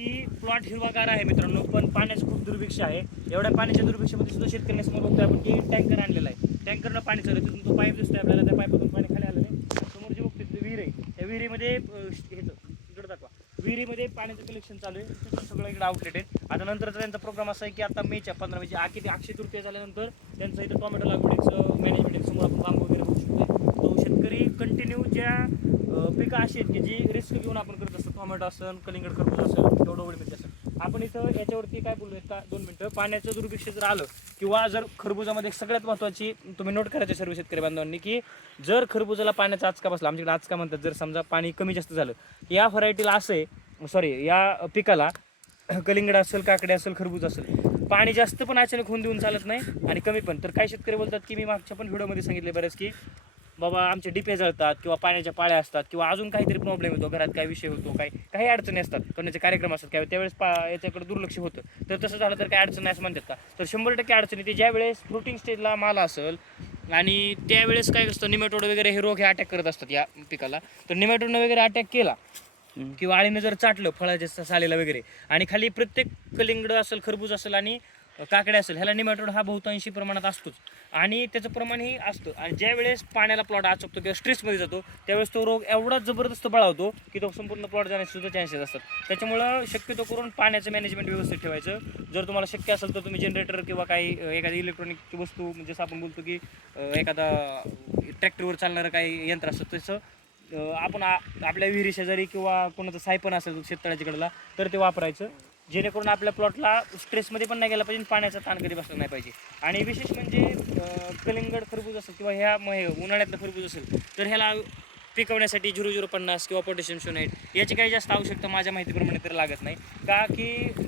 की प्लॉट हिरवागार आहे मित्रांनो पण पाण्याचं खूप दुर्भिक्ष आहे. एवढ्या पाण्याच्या दुर्भिक्षामध्ये सुद्धा शेतकऱ्यांनी समोर बघतोय आपण की टँकर आणलेला आहे. टँकरनं पाणी चालू आहे. तिथून तो पाईप दिसतोय आपल्याला त्या पाईपातून पाणी खाली आलं आहे. समोर जे बघतोय विहीर आहे. त्या विहिरीमध्ये अं, ह्याचं दाखवा. विहिरीमध्ये पाण्याचं कलेक्शन चालू आहे. तिथून सगळं इकडे आउटलेट आहे. आता नंतरचा त्यांचा प्रोग्राम असा आहे की आता मेच्या पंधरा म्हणजे आखी अक्षय तृतीय झाल्यानंतर त्यांचं इथं टोमॅटो लागवडीचं मॅनेजमेंट समोर आपण बांबू वगैरे शेतकरी कंटिन्यू ज्या पिकं अशी आहेत की जी रिस्क घेऊन आपण करत असतो. टोमॅटो असेल कलिंगड खरबूज असेल डोडवळी मिरची असेल आपण इथं याच्यावरती काय बोलूयात का? दोन मिनटं. पाण्याचं दुर्भिक्ष जर आलं किंवा जर खरबुजामध्ये सगळ्यात महत्त्वाची तुम्ही नोट करायचं सर्व शेतकरी बांधवांनी की जर खरबुजाला पाण्याचा आचका बसला आमच्याकडे आचका म्हणतात जर समजा पाणी कमी जास्त झालं या व्हरायटीला असं आहे सॉरी या पिकाला कलिंगड असेल काकडे असेल खरबूज असेल पाणी जास्त पण अचानक होऊन देऊन चालत नाही आणि कमी पण. तर काही शेतकरी बोलतात की मी मागच्या पण व्हिडिओमध्ये सांगितले बरेच की बाबा आमचे डिपे जळतात किंवा पाण्याच्या पाळ्या असतात किंवा अजून काहीतरी प्रॉब्लेम होतो घरात काय विषय होतो काही काही अडचणी असतात करण्याचे कार्यक्रम असतात काय त्यावेळेस पा याच्याकडे दुर्लक्ष होतं. तर तसं झालं तर काय अडचण नाही असं म्हणतात का? तर शंभर टक्के अडचणी ते ज्या वेळेस फ्रुटिंग स्टेजला माल असेल आणि त्यावेळेस काय असतं निमेटोड वगैरे हे रोग हे अटॅक करत असतात या पिकाला. तर निमेटोडनं वगैरे अटॅक केला किंवा आळीनं जर चाटलं फळाच्या सालीला वगैरे आणि खाली प्रत्येक कलिंगड असेल खरबूज असेल आणि काकडे असेल ह्याला निमॅटोड हा बहुतांशी प्रमाणात असतोच. आणि त्याचं प्रमाणही असतं. आणि ज्या वेळेस पाण्याला प्लॉट आचकतो किंवा स्ट्रेसमध्ये जातो त्यावेळेस तो रोग एवढा जबरदस्त बळावतो की तो संपूर्ण प्लॉट जाण्याचे सुद्धा चान्सेस असतात. त्याच्यामुळं शक्यतो करून पाण्याचं मॅनेजमेंट व्यवस्थित ठेवायचं. जर तुम्हाला शक्य असेल तर तुम्ही जनरेटर किंवा काही एखादी इलेक्ट्रॉनिक वस्तू म्हणजे जसं आपण बोलतो की एखादा ट्रॅक्टरवर चालणारं काही यंत्र असतं तसं आपण आ- आपल्या विहिरी शेजारी किंवा कोणाचं सायपण असेल शेततळ्याच्या कडेला तर ते वापरायचं. जेणेकरून आपल्या प्लॉटला स्ट्रेसमध्ये पण नाही गेला पाहिजे पाण्याचा ताण कधी बसला नाही पाहिजे. आणि विशेष म्हणजे कलिंगड खरबूज असेल किंवा ह्या म- उन्हाळ्यातलं खरबूज असेल तर ह्याला पिकवण्यासाठी झिरो झिरो पन्नास किंवा पोटॅशियम शोनाईट याची काही जास्त आवश्यकता माझ्या माहितीप्रमाणे तर लागत नाही. का की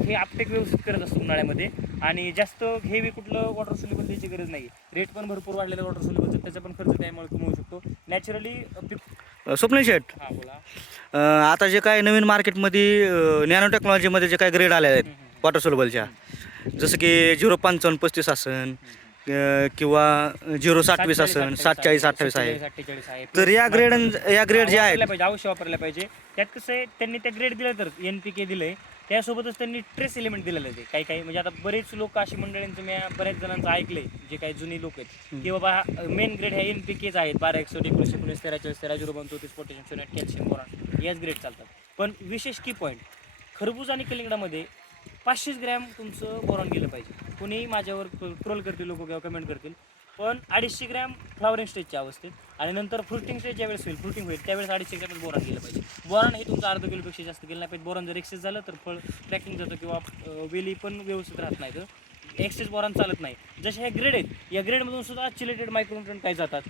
हे आपटेक व्यवस्थित करत असतो उन्हाळ्यामध्ये आणि जास्त हेवी कुठलं वॉटर सोल्युबल द्यायची गरज नाही रेट पण भरपूर वाढलेलं वॉटर सोल्युबलचं त्याचा पण खर्च त्यामुळे कमी होऊ शकतो. नॅचरली पिक स्वप्नील शेठ. हां बोला. अ, आता जे काय नवीन मार्केटमध्ये नॅनो टेक्नॉलॉजीमध्ये जे काय ग्रेड आले आहेत वॉटर सोलबलच्या जसं की झिरो पंचावन्न पस्तीस असन अ, किंवा झिरो साठवीस असन सातचाळीस अठ्ठावीस आहे. अठ्ठेचाळीस आहे. तर या ग्रेड या ग्रेड जे आहेत वापरल्या पाहिजे अवश्य वापरल्या पाहिजे. त्यात कसं आहे त्यांनी त्या ग्रेड दिलं तर एन पी के दिलंय. त्यासोबतच त्यांनी ट्रेस एलिमेंट दिलेलं आहे. काही काही म्हणजे आता बरेच लोक अशी मंडळींचं मी बऱ्याच जणांचं ऐकलंय जे काही जुनी लोक आहेत. की बाबा मेन ग्रेड ह्या एन पी केच आहेत. बारा एकशे एकोणीस एकोणीस तेरा चोवीस तेरा झिरो चौतीस पोटॅशियम सोनेट कॅल्शियम बोरॉन याच ग्रेड चालतात. पण विशेष की पॉईंट खरबूज आणि कलिंगडामध्ये पाचशेच ग्रॅम तुमचं बोरॉन गेलं पाहिजे. कोणी माझ्यावर ट्रोल करतील लोक किंवा कमेंट करतील. पण अडीचशे ग्रॅम फ्लावरिंग स्टेजच्या अवस्थेत. आणि नंतर फ्रुटिंग स्टेज ज्यावेळेस होईल फ्रुटिंग होईल त्यावेळेस अडीचशे ग्रॅम बोरॉन गेलं पाहिजे. बोरॉन हे तुमचं अर्धा किलोपेक्षा जास्त गेलं नाही पाहिजे बोरॉन जर एक्सेस झालं तर फळ ट्रॅकिंग जातं किंवा वेली पण व्यवस्थित राहत नाही तर. एक्सेस बोरॉन चालत नाही. जसे ह्या ग्रेड आहेत या ग्रेडमधून सुद्धा चिलेटेड मायक्रोन्यूट्रन काय जातात?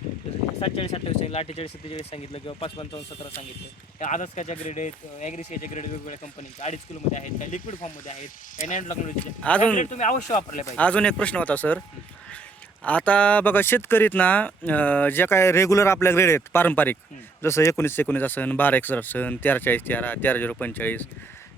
सातचाळीस अठ्ठावीस सांगितलं अठ्ठेचाळीस सत्तेचाळीस सांगितलं किंवा पाच पंचावन्न सतरा सांगितलं. ह्या आदस्काच्या ग्रेड आहेत ॲग्रिस्काच्या ग्रेड वेगवेगळ्या कंपनीच्या अडीच किलोमध्ये आहेत काही लिक्विड फॉर्ममध्ये आहेत काही नॅनो टेक्नॉलॉजीचे अजून- तुम्ही अवश्य वापरले पाहिजे. अजून एक प्रश्न होता सर आता बघा शेतकरीत ना अ, ज्या काय रेग्युलर आपल्या ग्रेड आहेत पारंपरिक. जसं एकोणीस एकोणीस असन बारा एकसष्ट असन तेरा चाळीस तेरा तेरा झिरो पंचेचाळीस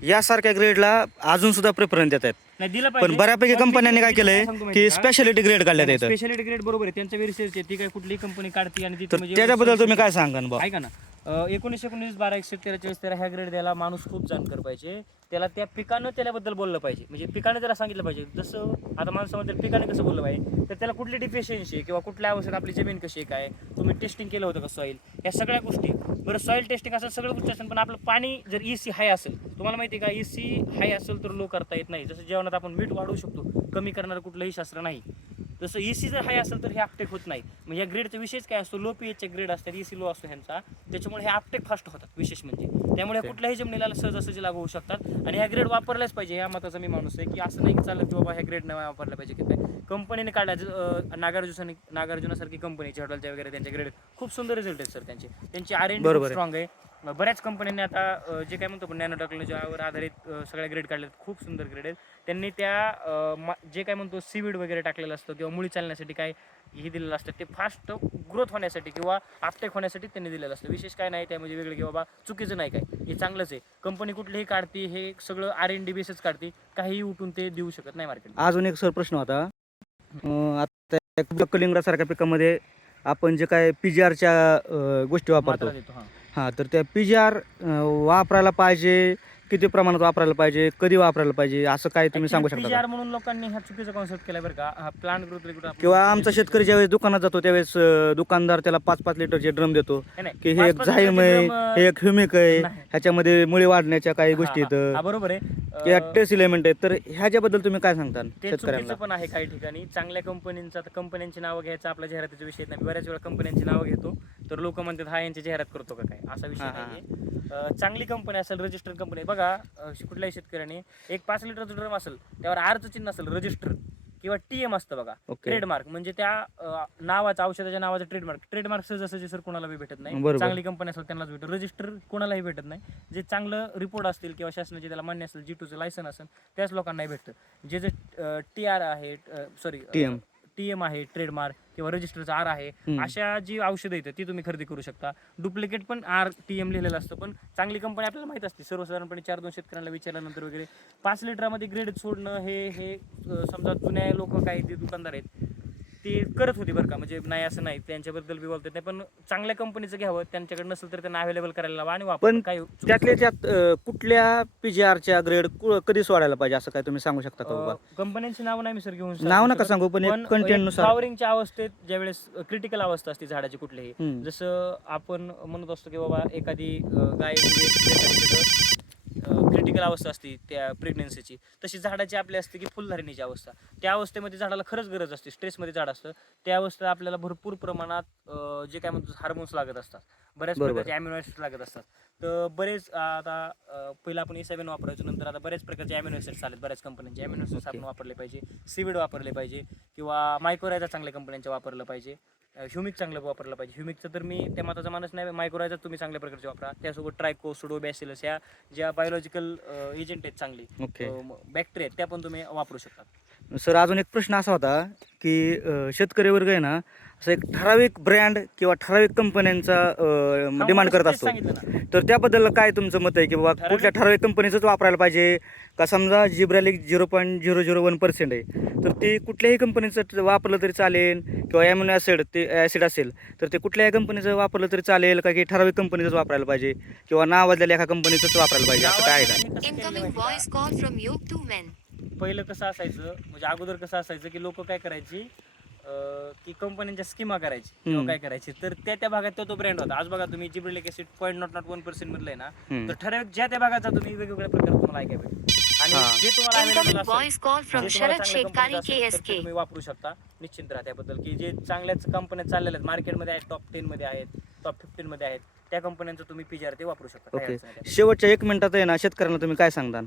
यासारख्या ग्रेडला अजून सुद्धा प्रेफरन्स देत आहेत. नाही दिलं पण बऱ्यापैकी कंपन्यांनी काय केलंय की स्पेशालिटी ग्रेड काढल्यात येतं स्पेशालिटी ग्रेड बरोबर आहे. त्यांच्या आहे ती काय कुठली कंपनी काढते आणि तर म्हणजे त्याच्याबद्दल तुम्ही काय सांगाल बा ऐका ना. एकोणीस एकोणीस बारा एकशे तेरा चाळीस तेरा ह्या ग्रेड द्यायला माणूस खूप जाणकार पाहिजे. त्याला त्या पिकानं त्याच्याबद्दल बोललं पाहिजे. म्हणजे पिकानं त्याला सांगितलं पाहिजे. जसं आता माणसामध्ये पिकाने कसं बोललं पाहिजे तर त्याला कुठली डिफिशियन्सी किंवा कुठल्या अवस्थेत आपली जमीन कशी आहे काय तुम्ही टेस्टिंग केलं होतं का सॉईल या सगळ्या गोष्टी. बरं सॉईल टेस्टिंग असं सगळं गोष्टी असेल पण आपलं पाणी जर ई सी हाय असेल तुम्हाला माहिती आहे का? ई सी हाय असेल तर लो करता येत नाही. जसं जेवणात आपण मीठ वाढवू शकतो कमी करणारं कुठलंही शास्त्र नाही. तसं सी जर हाय असेल तर हे आपटेक होत नाही. मग या ग्रेडचा विशेष काय असतो? लो पी एचचे ग्रेड असतात ई सी लो असतो ह्यांचा. त्याच्यामुळे हे आपटेक फास्ट होतात विशेष म्हणजे. त्यामुळे कुठल्याही जमिनीला सहजासहजी लागू होऊ शकतात. आणि ह्या ग्रेड वापरल्याच पाहिजे. या मताचा मी माणूस आहे की असं नाही की चालत की बाबा ह्या ग्रेड नाही वापरल्या पाहिजे. की काय कंपनीने काढल्या नागार्जुन नागार्जुनासारखी कंपनी झेडलच्या वगैरे त्यांच्या ग्रेड खूप सुंदर रिझल्ट आहेत सर त्यांचे. त्यांची आर एन. स्ट्रॉंग आहे. बऱ्याच कंपन्यांनी आता जे काय म्हणतो आपण नॅनो टेक्नॉलॉजीवर आधारित सगळ्या ग्रेड काढले. खूप सुंदर ग्रेड आहेत. त्यांनी त्या जे काय म्हणतो सीवीड वगैरे टाकलेलं असतं किंवा मुळी चालण्यासाठी काय हे दिलेलं असतं ते फास्ट ग्रोथ होण्यासाठी किंवा आपटेक होण्यासाठी त्यांनी दिलेलं असतं. विशेष काय नाही त्यामध्ये वेगळे की बाबा चुकीचं नाही काय. हे चांगलंच आहे. कंपनी कुठलीही काढते हे सगळं आर एन डी बेसच काढते काहीही उठून ते देऊ शकत नाही मार्केट अजून एक सर प्रश्न होता. आता कलिंगडासारख्या पिकामध्ये आपण जे काय पी जी आरच्या गोष्टी वापरतो. हां तर त्या पी जी आर वापरायला पाहिजे किती प्रमाणात वापरायला पाहिजे कधी वापरायला पाहिजे असं काय तुम्ही सांगू शकता का? म्हणून लोकांनी हा चुकीचा कॉन्सेप्ट केला बरं का. हा प्लांट ग्रोथ रेग्युलेटर किंवा आमचा शेतकरी ज्यावेळेस दुकानात जातो त्यावेळेस अं, दुकानदार त्याला पाच पाच लिटरचे ड्रम देतो की हे एक झाईम आहे हे एक ह्युमिक आहे नाही. ह्याच्यामध्ये मुळी वाढण्याच्या काही गोष्टी आहेत. बरोबर आहे. किंवा अं, टेस्ट इलेमेंट आहेत. तर ह्याच्याबद्दल तुम्ही काय सांगता ते शेतकऱ्यांना? पण आहे काही ठिकाणी. चांगल्या कंपनींचा कंपन्यांची नावं घ्यायचं आपल्या जाहिरातीचा विषय नाही. बऱ्याच वेळा कंपन्यांची नावं घेतो. तर लोक म्हणतात हा यांची जाहिरात करतो का काय? असा विषय हा, हा, नाहीये. अं, चांगली कंपनी असेल रजिस्टर्ड कंपनी बघा अं, कुठल्याही शेतकऱ्याने एक पाच लिटरचं ड्रम असेल त्यावर आरचं चिन्ह असेल रजिस्टर किंवा टी एम असतं बघा ओके. ट्रेडमार्क म्हणजे त्या अं, नावाचं औषधाच्या नावाचं ट्रेडमार्क ट्रेडमार्क सहजासहजी सर कोणालाही भेटत नाही. बरोबर. चांगली कंपनी असेल त्यांनाच भेटत. रजिस्टर कोणालाही भेटत नाही. जे चांगलं रिपोर्ट असतील किंवा शासनाचे त्याला मान्य असेल जी टूचं लायसन असेल त्याच लोकांनाही भेटतं. जे जे टी आर आहे सॉरी TM. टी एम आहे ट्रेडमार्क किंवा रजिस्टरचं आर आहे. अशा जी औषधं येतं ती तुम्ही खरेदी करू शकता डुप्लिकेट पण आर टी एम लिहिलेलं असतं पण चांगली कंपनी आपल्याला माहीत असते सर्वसाधारणपणे चार दोन शेतकऱ्यांना विचारल्यानंतर वगैरे पाच लिटरमध्ये ग्रेड सोडणं हे हे समजा जुन्या लोक काही ते दुकानदार आहेत ते करत होते बरं का. म्हणजे नाही असं नाही त्यांच्याबद्दल बी बोलतात नाही पण चांगल्या कंपनीचं घ्यावं त्यांच्याकडे नसेल तर त्यांना अवेलेबल करायला लावा आणि वापर. पण काय त्यातल्या त्यात अं, कुठल्या पीजीआरच्या ग्रेड कधी सोडायला पाहिजे असं काय तुम्ही सांगू शकता का बाबा कंपन्यांची नाव नाही मी सर घेऊन नाव नका सांगू पण एक कंटेंटनुसार फ्लॉवरिंगच्या अवस्थेत ज्यावेळेस क्रिटिकल अवस्था असते झाडाची कुठलीही. हम्म. जसं आपण म्हणत असतो की बाबा एखादी अं, गाय क्रिटिकल अवस्था असते त्या प्रेग्नेन्सीची तशी झाडाची आपली असते की फुलधारणीची अवस्था. त्या अवस्थेमध्ये झाडाला खरंच गरज असते. स्ट्रेसमध्ये झाड असतं. त्या अवस्थेत आपल्याला भरपूर प्रमाणात जे काय म्हणतो हार्मोन्स लागत असतात. बऱ्याच. प्रकारचे अॅमिनो ऍसिड लागत असतात. तर बरेच आता पहिलं आपण सेवन वापरायचो. नंतर आता बऱ्याच प्रकारचे अॅमिनो ऍसिड्स आलेत बऱ्याच कंपन्यांचे अॅमिनो ऍसिड्स. आपण वापरले पाहिजे. सीविड वापरले पाहिजे. किंवा मायक्रोरायझा चांगल्या कंपन्यांच्या वापरलं पाहिजे. ह्युमिक चांगलं वापरलं पाहिजे. ह्युमिकचं तर मी त्या मताचा मानस नाही. मायक्रोरायझा तुम्ही चांगल्या प्रकारचे वापरा. त्यासोबत ट्रायको सुडो बॅसिलस ह्या ज्या बायोलॉजिकल एजंट आहेत चांगली ओके बॅक्टेरिया त्या पण तुम्ही वापरू शकता. सर अजून एक प्रश्न असा होता की शेतकरी वर्ग आहे ना असं एक ठराविक ब्रँड किंवा ठराविक कंपन्यांचा डिमांड करत असतो. तर त्याबद्दल काय तुमचं मत आहे? की बाबा कुठल्या ठराविक कंपनीचंच वापरायला पाहिजे? का समजा gibberellic zero point zero zero one percent आहे तर ते कुठल्याही कंपनीचं वापरलं तरी चालेल किंवा ॲम्युनो ॲसिड ते ॲसिड असेल तर ते कुठल्याही कंपनीचं वापरलं तरी चालेल का की ठराविक कंपनीचंच वापरायला पाहिजे? किंवा नावाजलेल्या एका कंपनीचंच वापरायला पाहिजे? असं काय आहे का? पहिलं कसं असायचं म्हणजे अगोदर कसं असायचं की लोक काय करायची की कंपन्यांच्या स्कीमा करायची किंवा. काय करायची. तर त्या त्या भागात तो तो ब्रँड होता. आज बघा तुम्ही gibberellic acid point nought nought one percent मधलं आहे ना. तर ठराविक ज्या त्या भागाचा तुम्ही वेगवेगळ्या प्रकार तुम्हाला ऐकायला भेटेल. आणि. जे तुम्हाला वापरू शकता. निश्चिंत राहा त्याबद्दल की जे चांगल्याच कंपन्या चाललेल्या आहेत मार्केटमध्ये आहेत टॉप टेन मध्ये आहेत टॉप फिफ्टीन मध्ये आहेत त्या कंपन्यांचं तुम्ही पीजीआर ते वापरू शकता. शेवटच्या एक मिनिटात आहे ना शेतकऱ्यांना तुम्ही काय सांगता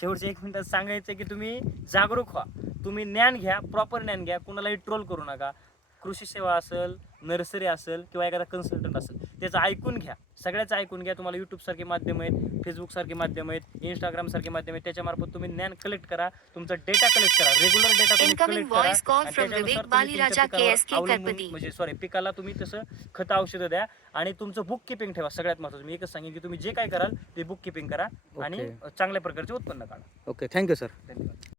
शेवटच्या एक मिनिटात सांगायचं की तुम्ही जागरूक व्हा. तुम्ही ज्ञान घ्या प्रॉपर ज्ञान घ्या कुणालाही ट्रोल करू नका. कृषी सेवा असेल नर्सरी असेल किंवा एखादा कन्सल्टंट असेल त्याचं ऐकून घ्या. सगळ्याचं ऐकून घ्या. तुम्हाला यूट्यूब सारखे माध्यम आहेत फेसबुक सारखे माध्यम आहेत इंस्टाग्राम सारखे माध्यम आहेत. त्याच्यामार्फत तुम्ही ज्ञान कलेक्ट करा. तुमचा डेटा कलेक्ट करा. रेग्युलर डेटा तुम्ही कलेक्ट करा. म्हणजे सॉरी पिकाला तुम्ही तसं खत औषधं द्या आणि तुमचं बुक किपिंग ठेवा. सगळ्यात महत्त्वाचं. मी एकच सांगेन की तुम्ही जे काय कराल ते बुक किपिंग करा आणि. चांगल्या प्रकारचे उत्पन्न काढा. ओके थँक्यू सर धन्यवाद.